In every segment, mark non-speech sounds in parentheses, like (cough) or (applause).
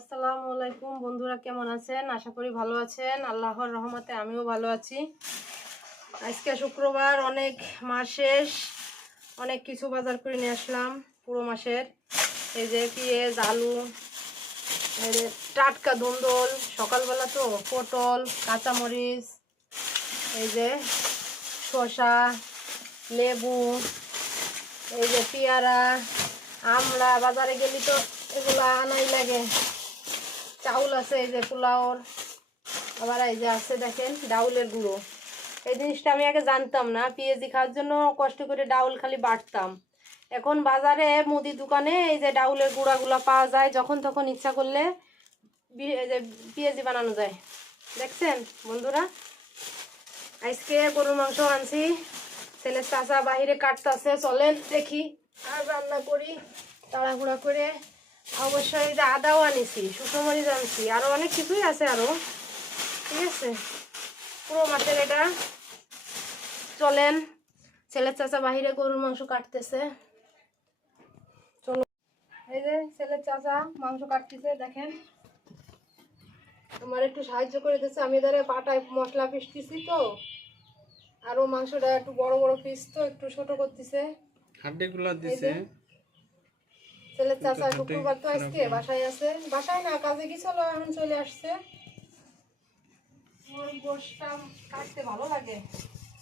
আসসালামু আলাইকুম। বন্ধুরা কেমন আছেন? আশা করি ভালো আছেন। আল্লাহর রহমতে আমিও ভালো আছি। আজকে শুক্রবার, অনেক মাস শেষ। অনেক কিছু বাজার করে নিয়ে আসলাম পুরো মাসের। এই যে পেঁয়াজ, আলু টাটকা ধুন্দল সকালবেলা তো পটল, কাঁচামরিচ, এই যে শসা, লেবু, এই যে পেয়ারা আমরা বাজারে গেলি তো এগুলো আনাই লাগে। চাউল আছে, এই যে পোলাওর। আবার এই যে আছে দেখেন, ডাউলের গুঁড়ো। এই জিনিসটা আমি আগে জানতাম না পিএজি খাওয়ার জন্য কষ্ট করে ডাউল খালি বাটতাম এখন বাজারে মুদি দোকানে এই যে ডাউলের গুঁড়াগুলো পাওয়া যায়, যখন তখন ইচ্ছা করলে পিএজি বানানো যায়। দেখছেন বন্ধুরা? আজকে গরুর মাংস আনছি ছেলে চাষা বাহিরে কাটতেছে, চলেন দেখি। আর রান্না করি, তাড়াহুড়া করে। অবশ্যই যে আদাও আনিছি শুকনো মরিচ আনছি আরও অনেক কিছুই আছে আরও ঠিক আছে? পুরো মাছের এটা। চলেন ছেলের চাচা বাহিরে গরুর মাংস কাটতেছে। চলো। এই যে ছেলের চাচা মাংস কাটতেছে দেখেন। আমার একটু সাহায্য করে দিচ্ছে আমি ধরে পাটায় মশলা পিসতেছি তো। আরও মাংসটা একটু বড় বড় পিস তো একটু ছোট করতেছে। হাড্ডিগুলো দিছে। যে চাচা শুক্রবার তো আজকে বাসায় আছে। বাসায় না কাজে গেছিল এখন চলে আসছে। ওর গোশটা কাটতে ভালো লাগে।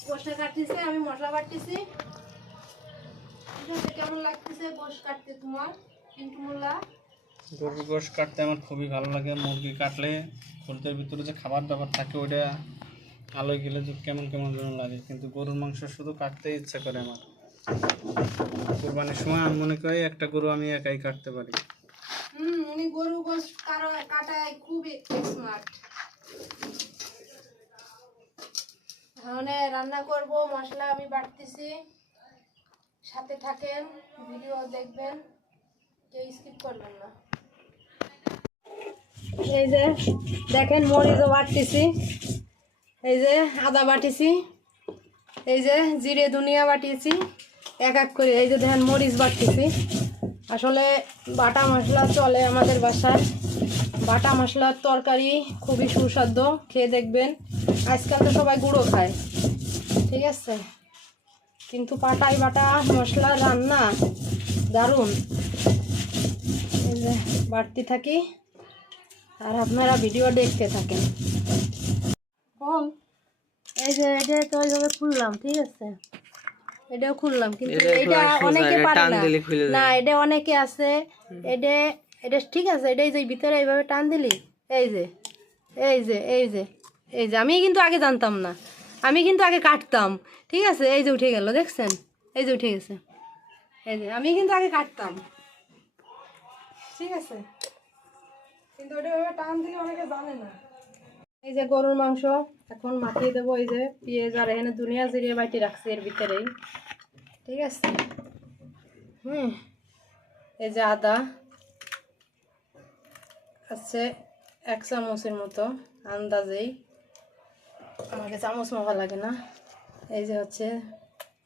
গোশটা কাটতেছে আমি মশলা বাটতেছি। কেমন লাগতেছে গোশ কাটতে তোমার পিন্টু মোল্লা? গরুর গোশ কাটতে আমার খুবই ভালো লাগে। মুরগি কাটলে গরুদের ভিতরে যে খাবার দাবার থাকে ওইটা আলোয় গেলে যে কেমন কেমন যেন লাগে। কিন্তু গরুর মাংস শুধু কাটতে ইচ্ছা করে আমার। কোরবানির সময় আমি মনে করি একটা গরু আমি একাই কাটতে পারি। উনি গরু কাটায় খুবই স্মার্ট। মানে রান্না করব, মশলা আমি বাটতেছি সাথে থাকেন, ভিডিও দেখবেন, কেউ স্কিপ করবেন না। এই যে, দেখেন মরিচও বাটতেছি এই যে, আদা বাটিছি এই যে, জিরে দুনিয়া বাটিয়েছি এক এক করে, এই যে দেখেন মরিচ বাটতেছি। আসলে বাটা মশলা চলে আমাদের বাসায়। বাটা মশলার তরকারি খুবই সুস্বাদু, খেয়ে দেখবেন। আজকাল তো সবাই গুঁড়ো খায়, ঠিক আছে? কিন্তু পাটাই বাটা মশলা রান্না দারুণ। বাড়তি থাকি, আর আপনারা ভিডিও দেখতে থাকেন। এই যে এটা তো ওইভাবে খুললাম, ঠিক আছে? এটাও খুললাম কিন্তু এটা অনেকে পারে না। না এটা অনেকে আছে এটা এটা ঠিক আছে এটাই যে ভিতরে এইভাবে টান দিলি এই যে এই যে এই যে এই যে আমি কিন্তু আগে জানতাম না আমি কিন্তু আগে কাটতাম ঠিক আছে এই যে উঠে গেল দেখছেন? এই যে উঠে গেছে এই যে আমি কিন্তু আগে কাটতাম ঠিক আছে? কিন্তু ওটা টান দিলে অনেকে জানে না। এই যে গরুর মাংস, এখন মাখিয়ে দেবো এই যে পেঁয়াজ আর এখানে দুনিয়া জিরিয়ে বাটি রাখছি এর ভিতরেই। ঠিক আছে? হুম, এই যে আদা আছে এক চামচের মতো আন্দাজেই। আমাকে চামচ মাখা লাগে না। এই যে হচ্ছে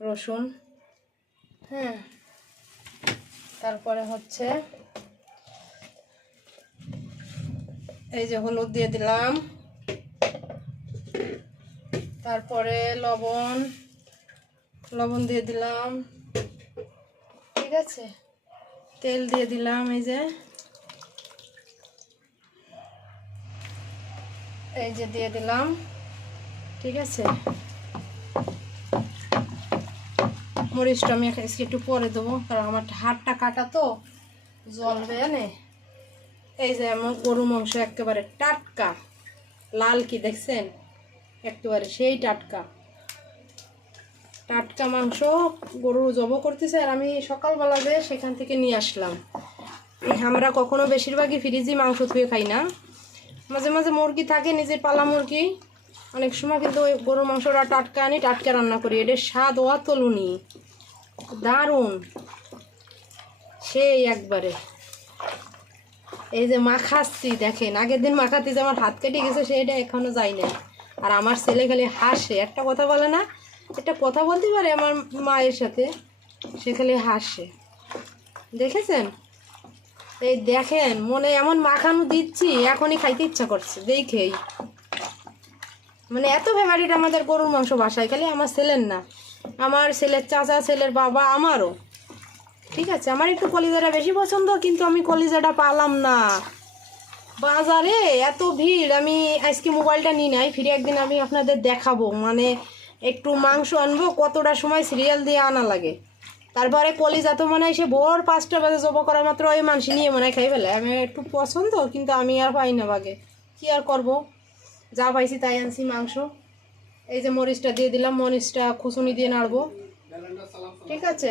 রসুন হ্যাঁ তারপরে হচ্ছে এই যে হলুদ দিয়ে দিলাম। তারপরে লবণ লবণ দিয়ে দিলাম। ঠিক আছে? তেল দিয়ে দিলাম এই যে। এই যে দিয়ে দিলাম। ঠিক আছে? মরিচটা আমি একটু পরে দেবো, কারণ আমার হাতটা কাটা তো জলবে নে এই যে আমার গরু মাংস একেবারে টাটকা, লাল কি দেখছেন? একেবারে সেই টাটকা। টাটকা মাংস গরু জব করতেছে আর আমি সকালবেলা যে সেখান থেকে নিয়ে আসলাম। আমরা কখনো বেশিরভাগই ফ্রিজি মাংস ধুয়ে খাই না। মাঝে মাঝে মুরগি থাকে, নিজের পালা মুরগি। অনেক সময় কিন্তু ওই গরুর মাংসটা টাটকা আনি, টাটকা রান্না করি। এটার স্বাদ অতলুনি দারুণ। সেই একবারে। এই যে মাখাচ্ছি, দেখেন, আগের দিন মাখাতে যে আমার হাত কেটে গেছে সেটা এখনও যায় না আর আমার ছেলে খালি হাসে। একটা কথা বলে না, একটা কথা বলতে পারে আমার মায়ের সাথে, সে খালি হাসে। দেখেছেন? এই দেখেন, মনে এমন মাখানো দিচ্ছি, এখনই খাইতে ইচ্ছা করছে, দেখেই। মানে এত ফেভারিট আমাদের গরুর মাংস বাসায়, খালি আমার ছেলের না। আমার ছেলের চাচা, ছেলের বাবা, আমারও। ঠিক আছে, আমার একটু কলিজাটা বেশি পছন্দ, কিন্তু আমি কলিজাটা পালাম না। বাজারে এত ভিড়, আমি আজকে মোবাইলটা নিই নাই, ফিরে একদিন আমি আপনাদের দেখাবো। মানে একটু মাংস আনব, কতটা সময় সিরিয়াল দিয়ে আনা লাগে। তারপরে কলিজা তো মনে হয় সে ভোর পাঁচটা বাজে, জব করা মাত্র ওই মাংস নিয়ে মনে হয় খাই ফেলে। আমি একটু পছন্দ, কিন্তু আমি আর পাই না বাগে। কি আর করব? যা পাইছি তাই আনছি মাংস। এই যে মরিচটা দিয়ে দিলাম, মরিচটা খুসুনি দিয়ে নাড়বো। ঠিক আছে?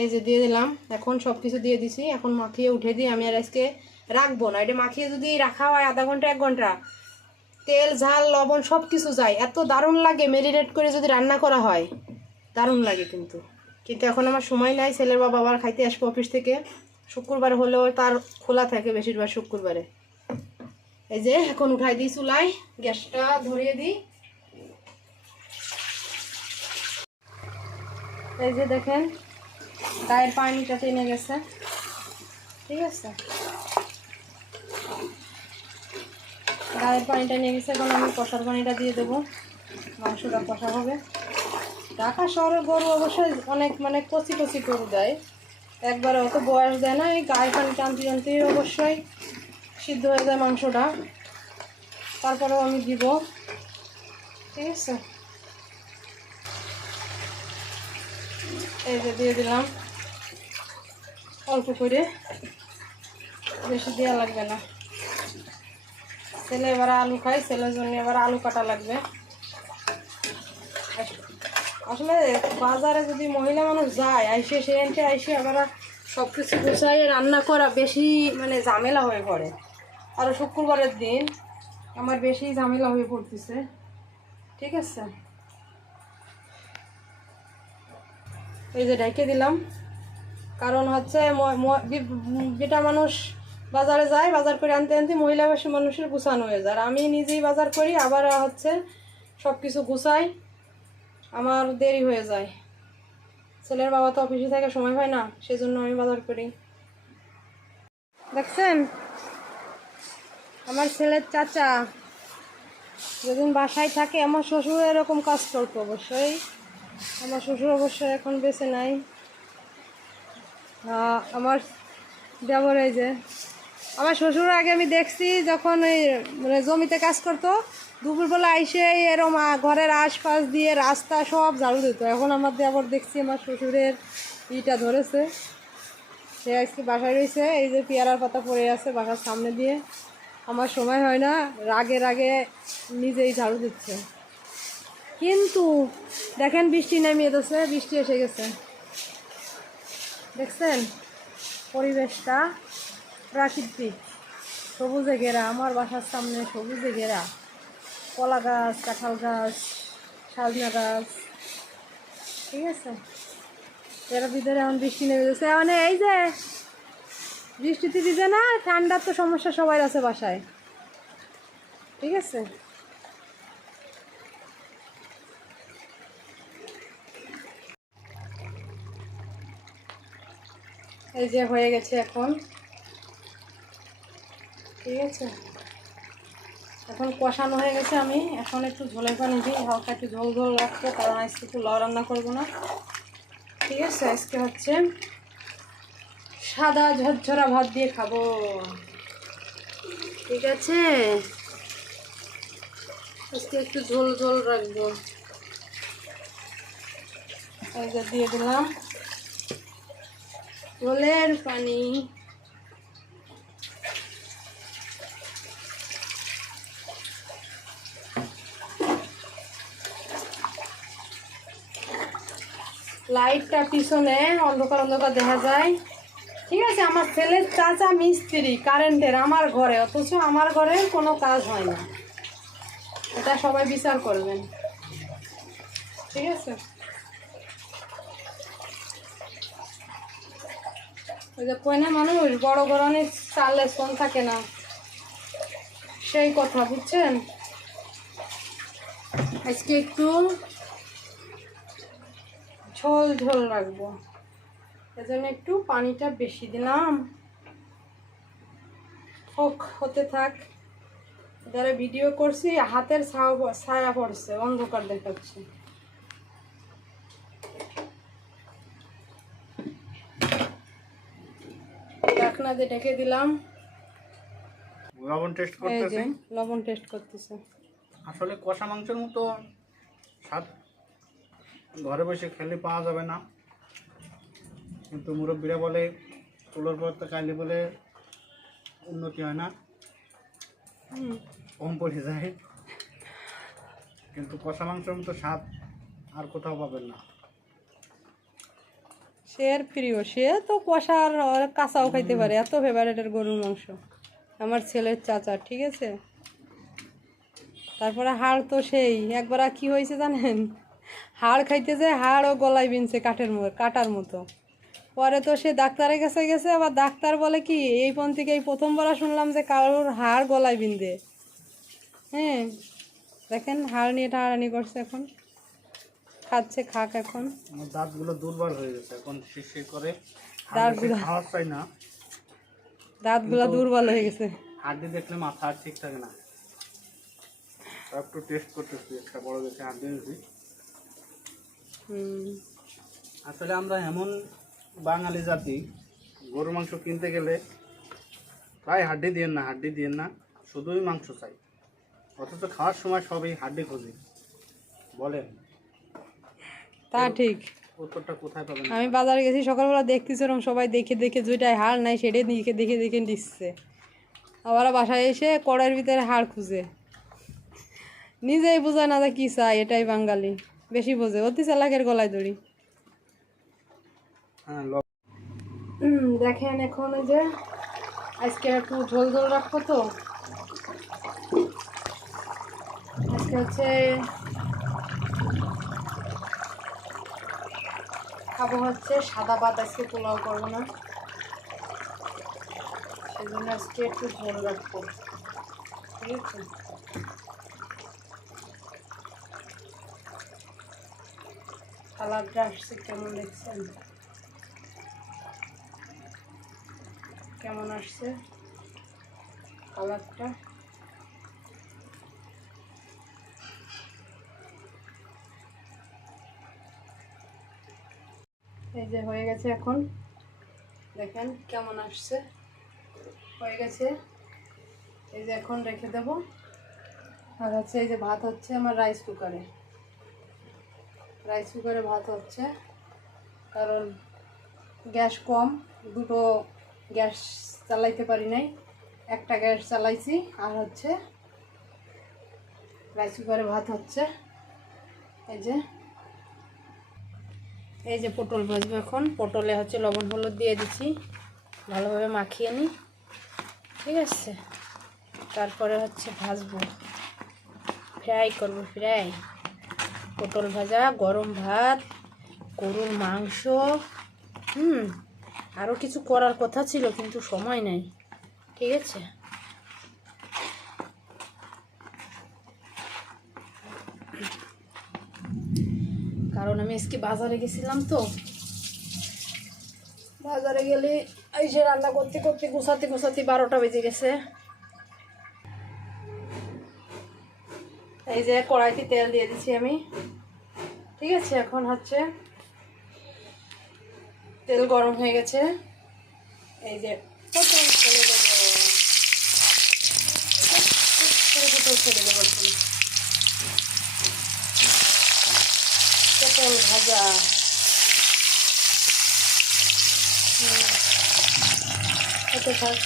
এই যে দিয়ে দিলাম, এখন সব কিছু দিয়ে দিছি, এখন মাখিয়ে উঠে দিই। আমি আর আজকে রাখব না, এটা মাখিয়ে যদি রাখা হয় আধা ঘণ্টা, এক ঘণ্টা, তেল, ঝাল, লবণ সব কিছু যায়। এত দারুণ লাগে মেরিনেট করে যদি রান্না করা হয়। দারুণ লাগে কিন্তু। কিন্তু এখন আমার সময় নাই, ছেলের বাবা আবার খাইতে আসব অফিস থেকে। শুক্রবার হলেও তার খোলা থাকে বেশিরভাগ শুক্রবারে। এই যে, এখন উঠাই দিই চুলাই গ্যাসটা ধরিয়ে দিই। এই যে দেখেন, গায়ের পানিটা টেনে গেছে। ঠিক আছে? গায়ের পানিটা নিয়ে গেছে, এখন আমি কষার পানিটা দিয়ে দেবো। মাংসটা কষা হবে। ঢাকা শহরের গরু অবশ্যই অনেক মানে কচি কচি গরু দেয়। একবারে অত বয়স দেয় না, এই গায়ের পানি টানতে টানতে অবশ্যই সিদ্ধ হয়ে যায় মাংসটা। তারপরেও আমি দিব। ঠিক আছে? এই যে দিয়ে দিলাম। অল্প করে। বেশি দেওয়া লাগবে না। ছেলে এবার আলু খাই ছেলের জন্য এবার আলু কাটা লাগবে। আসলে বাজারে যদি মহিলা মানুষ যায়, আইসে সে এনটে আইসে আবার সব কিছু গুছাই রান্না করা বেশি মানে ঝামেলা হয়ে পড়ে। আর শুক্রবারের দিন আমার বেশি ঝামেলা হয়ে পড়তেছে। ঠিক আছে? এই যে ঢেকে দিলাম। কারণ হচ্ছে যেটা মানুষ বাজারে যায় বাজার করে আনতে আনতে মহিলা বেশি মানুষের গুছানো হয়ে যায়। আর আমি নিজেই বাজার করি, আবার হচ্ছে সব কিছু গুছাই, আমার দেরি হয়ে যায়। ছেলের বাবা তো অফিসে থাকে, সময় হয় না, সেজন্য আমি বাজার করি। দেখছেন? আমার ছেলের চাচা যেদিন বাসায় থাকে, আমার শ্বশুর এরকম কাজ করতো অবশ্যই। আমার শ্বশুর অবশ্যই এখন বেঁচে নাই। আমার দেবর এই যে আমার শ্বশুর আগে আমি দেখছি যখন এই মানে জমিতে কাজ করতো, দুপুরবেলা আইসে এরম ঘরের আশপাশ দিয়ে রাস্তা সব ঝাড়ু দিত। এখন আমার দেবর দেখছি আমার শ্বশুরের ইটা ধরেছে। সে আজকে বাসায় রয়েছে, এই যে পেয়ারার পাতা পড়ে আছে বাসার সামনে দিয়ে। আমার সময় হয় না, রাগে রাগে নিজেই ঝাড়ু দিচ্ছে। কিন্তু দেখেন বৃষ্টি নামিয়ে দিচ্ছে বৃষ্টি এসে গেছে। দেখছেন? পরিবেশটা প্রাকৃতিক সবুজে ঘেরা, আমার বাসার সামনে সবুজে ঘেরা। কলা গাছ, কাঁঠাল গাছ, সাজনা গাছ। ঠিক আছে? এর ভিতরে এখন বৃষ্টি নেমে যাচ্ছে মানে এই যে বৃষ্টিতে ভিজে না, ঠান্ডার তো সমস্যা সবাই আছে বাসায়। ঠিক আছে? এই যে হয়ে গেছে এখন। ঠিক আছে? এখন কষানো হয়ে গেছে আমি। এখন একটু ঝোলের পানি দিই, হালকা একটু ঝোল ঝোল রাখব, কারণ আজকে একটু লাউ রান্না করব না। ঠিক আছে, আজকে হচ্ছে সাদা ঝরঝরা ভাত দিয়ে খাব। ঠিক আছে? আজকে একটু ঝোল ঝোল রাখব। দিয়ে দিলাম। ঝোলের পানি। লাইটটা পিছনে, অন্ধকার অন্ধকার দেখা যায়। ঠিক আছে, আমার ছেলের চাচা মিস্ত্রি, কারেন্টের, আমার ঘরে, অথচ আমার ঘরে কোনো কাজ হয় না। এটা সবাই বিচার করবেন। ঠিক আছে? ওই যে কই না মানুষ, বড় গরমে চালে ফোন থাকে না। সেই কথা, বুঝছেন? আজকে একটু ঝোল ঝোল রাখব। এজন্য একটু পানিটা বেশি দিলাম। হোক হতে থাক। যারা ভিডিও করছি হাতের ছায়া পড়ছে অন্ধকার দেখাচ্ছে। ঢাকনা দিয়ে ঢেকে দিলাম। লবণ টেস্ট এই লবণ টেস্ট করতেছে। আসলে কষা মাংসের মতো স্বাদ ঘরে বসে খেলে পাওয়া যাবে না। কিন্তু মুরব্বীরা বলে তুলোর পর খাইলে বলে উন্নতি হয় না। কম পড়ে যায়। কিন্তু কষা মাংসের মতো স্বাদ আর কোথাও পাবেন না। সে আর প্রিয় সে তো কষা আর আর কাঁচাও খাইতে পারে এত ফেভারিটের গরুর মাংস। আমার ছেলের চাচা ঠিক আছে? তারপরে হাড় তো সেই একবার কি হয়েছে জানেন? হাড় খাইতে যায় হাড়ও গলায় বিনছে কাঠের মতো কাটার মতো। পরে তো সে ডাক্তারের কাছে গেছে আবার ডাক্তার বলে কি এই পন থেকে এই প্রথমবার শুনলাম যে কারোর হাড় গলায় বিন্দে হ্যাঁ দেখেন হাড় নিয়ে টানাটানি করছে এখন। খাচ্ছে খাক এখন। দাঁতগুলো দুর্বল হয়ে গেছে এখন শিরশির করে দাঁতগুলো- খাওয়ার চাই না। দাঁতগুলো দুর্বল হয়ে গেছে। হাড্ডি দেখলে মাথা আর ঠিক থাকে না। একটু টেস্ট করতেছি একটা বড় দেখে হাড্ডি আসলে আমরা এমন বাঙালি জাতি গরু মাংস কিনতে গেলে প্রায় হাড্ডি দিয়েন না হাড্ডি দিয়েন না শুধুই মাংস চাই। অথচ খাওয়ার সময় সবই হাড্ডি খুঁজি। বলেন। তা ঠিক। উত্তরটা কোথায় পাবেন? আমি বাজারে গেছি সকালবেলা দেখতেছি ওরকম সবাই দেখে দেখে যেটাই হাড় নাই সেটাই দেখে দেখে দেখে দিচ্ছে আবার বাসায় এসে কড়াইয়ের ভিতরে হাড় খুঁজে। নিজেই বোঝায় না যে কি চাই এটাই বাঙালি। বেশি বোঝে। অতি চালাকের গলায় দড়ি। হ্যাঁ দেখেন এখন ওই যে আজকে একটু ঝোল ঝোল রাখব তো। আজকে হচ্ছে খাব হচ্ছে সাদা ভাত আজকে পোলাও করব না। সেজন্য আজকে একটু ঝোল রাখব। ঠিক আছে? কালারটা আসছে, কেমন দেখছেন? কেমন আসছে কালারটা এই যে হয়ে গেছে এখন। দেখেন কেমন আসছে। হয়ে গেছে। এই যে এখন রেখে দেব। আর হচ্ছে এই যে ভাত হচ্ছে আমার রাইস কুকারে রাইস কুকারে ভাত হচ্ছে। কারণ গ্যাস কম, দুটো গ্যাস চালাইতে পারি নাই। একটা গ্যাস চালাইছি, আর হচ্ছে রাইস কুকারে ভাত হচ্ছে। এই যে এই যে পটল ভাজবো এখন। পটলে হচ্ছে লবণ, হলুদ দিয়ে দিচ্ছি ভালোভাবে মাখিয়ে নিই ঠিক আছে? তারপরে হচ্ছে ভাজবো। ফ্রাই করব, ফ্রাই। পটল ভাজা, গরম ভাত, গরুর মাংস, হুম আরও কিছু করার কথা ছিল কিন্তু সময় নাই, ঠিক আছে? কারণ আমি আজকে বাজারে গেছিলাম তো। বাজারে গেলে এই যে রান্না করতে করতে গুছাতে গুছাতে বারোটা বেজে গেছে। এই যে কড়াইতে তেল দিয়ে দিচ্ছি আমি। ঠিক আছে, এখন হচ্ছে তেল গরম হয়ে গেছে। এই যে পটল পটল দেবো। পটল ভাজা। হতে থাক।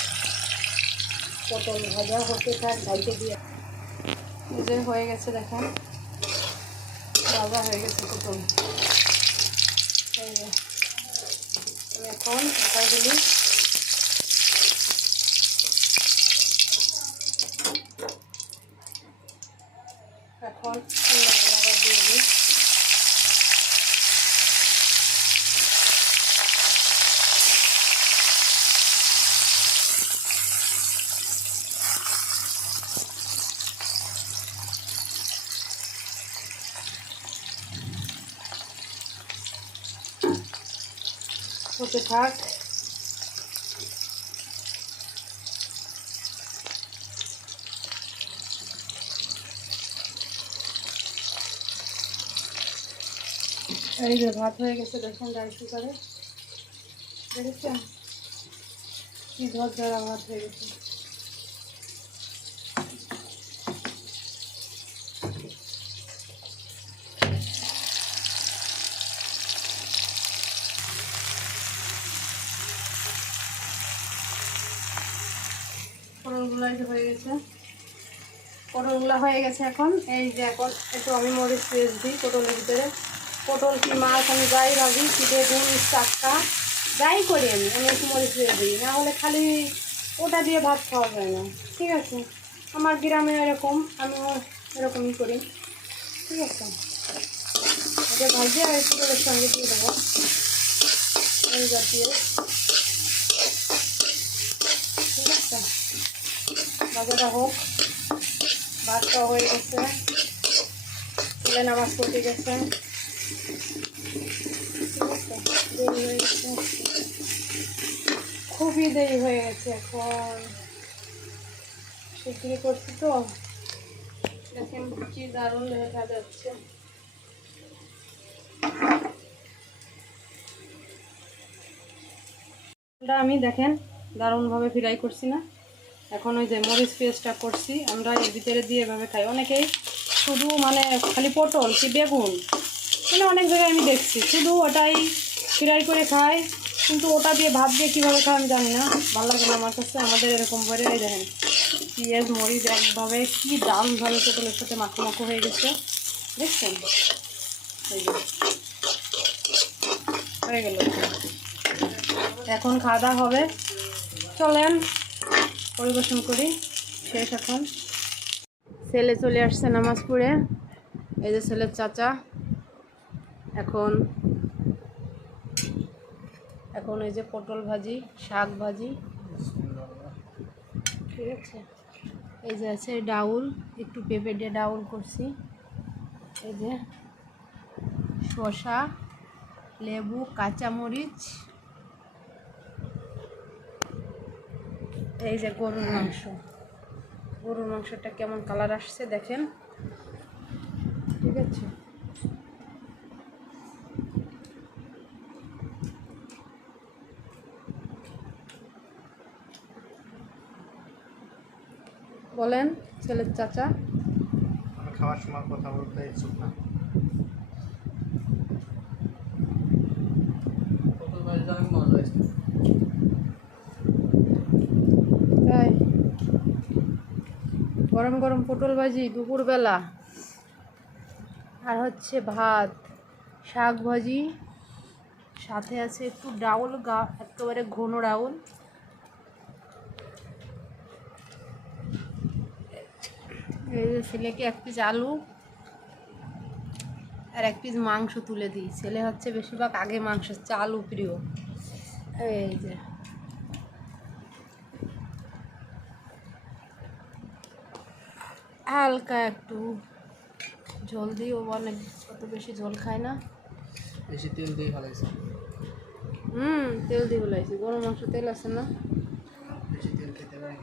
পটল ভাজা হতে থাক ভাইকে দিয়ে। যে হয়ে গেছে দেখেন। ভাজা হয়ে গেছে আমি এখন ঢাকাগুলি এখন আবার দিয়ে দিই হতে থাক। এই যে ভাত হয়ে গেছে, দেখুন রাইস কুকারে দেখেছেন? কি ধর ঝরা ভাত হয়ে গেছে পটলগুলো এই হয়ে গেছে। পটলগুলো হয়ে গেছে এখন। এই যে এখন একটু আমি মরিচ পেঁয়াজ দিই পটলের ভিতরে। পটল কি মাছ আমি যাই ভাবি কি বেগুন চাক্কা যাই করি আমি আমি একটু মরিচ পেঁয়াজ দিই। না হলে খালি ওটা দিয়ে ভাত খাওয়া যায় না। ঠিক আছে? আমার গ্রামে এরকম, আমিও এরকমই করি। ঠিক আছে? এটা ভাজি আর পটলের সঙ্গে দিয়ে দেবো। এই জাতীয় ঠিক আছে ভাজাটা হোক। ভাতটা হয়ে গেছে। ছেলে নামাজ পড়তে গেছে। খুবই দেরি হয়ে গেছে এখন। শিগগিরি করছি তো। দেখেন কি দারুণ দেখা যাচ্ছে। আমি দেখেন, দারুণভাবে ফ্রাই করছি না। এখন ওই যে মরিচ পেস্টটা করছি। আমরা এর ভিতরে দিয়ে এভাবে খাই। অনেকেই শুধু মানে খালি পটল কি বেগুন? মানে অনেক জায়গায় আমি দেখছি। শুধু ওটাই ফ্রাই করে খাই কিন্তু ওটা দিয়ে ভাত দিয়ে কীভাবে খায় আমি জানি না। ভালো লাগে না আমার কাছে। আমাদের এরকম করে এই দেখেন, পেঁয়াজ, মরিচ একভাবে কি দারুণভাবে পটলের সাথে মাখো মাখো হয়ে গেছে। দেখছেন? হয়ে গেল। এখন খাওয়া হবে। চলেন। পরিবেশন করি। শেষ এখন। ছেলে চলে আসছে নামাজ পড়ে এই যে ছেলের চাচা। এখন এখন এই যে পটল ভাজি, শাক ভাজি। ঠিক আছে? এই যে আছে ডাউল। একটু পেঁপে দিয়ে ডাউল করছি। এই যে শসা, লেবু, কাঁচামরিচ। এই যে গরুর মাংস। গরুর মাংসটা কেমন কালার আসছে দেখেন। ঠিক আছে? বলেন, ছেলের চাচা। খাওয়ার সময় কথা বলতে ইচ্ছুক না পটল ভাজিটা অনেক মজা হয়েছে তাই গরম গরম পটল ভাজি দুপুরবেলা। আর হচ্ছে ভাত, শাক ভাজি। সাথে আছে একটু ডাউল, গা একেবারে ঘন ডাউল। এই যে ছেলেকে এক পিস আলু আর এক পিস মাংস তুলে দিই। ছেলে হচ্ছে বেশিরভাগ আগে মাংস হচ্ছে আলু প্রিয়। এই যে। হালকা একটু জল দিই ও অনেক অত বেশি জল খায় না। বেশি তেল দিয়ে ফেলাইছে হুম তেল দিয়ে বলাইছি গরম মাংস তেল আছে না। বেশি তেল খেতে পারি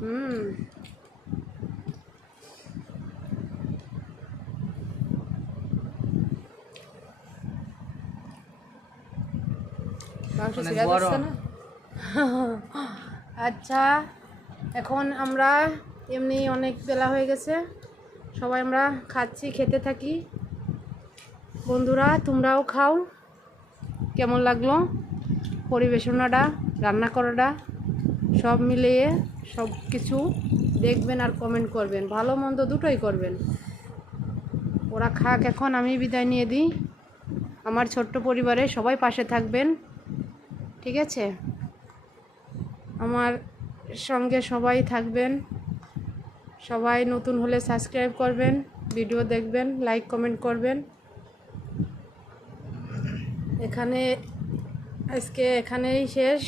হুম। মাংস ছিঁড়া বড়। না? (laughs) আচ্ছা এখন আমরা এমনি অনেক বেলা হয়ে গেছে। সবাই আমরা খাচ্ছি, খেতে থাকি। বন্ধুরা, তোমরাও খাও। কেমন লাগল? পরিবেশনাটা, রান্না করাটা, সব মিলিয়ে সব কিছু দেখবেন আর কমেন্ট করবেন। ভালো মন্দ দুটোই করবেন। ওরা খাক এখন, আমি বিদায় নিয়ে দিই। আমার ছোট্ট পরিবারে সবাই পাশে থাকবেন। ঠিক আছে? আমার সঙ্গে সবাই থাকবেন। সবাই নতুন হলে সাবস্ক্রাইব করবেন ভিডিও দেখবেন লাইক কমেন্ট করবেন। এখানে আজকে এখানেই শেষ।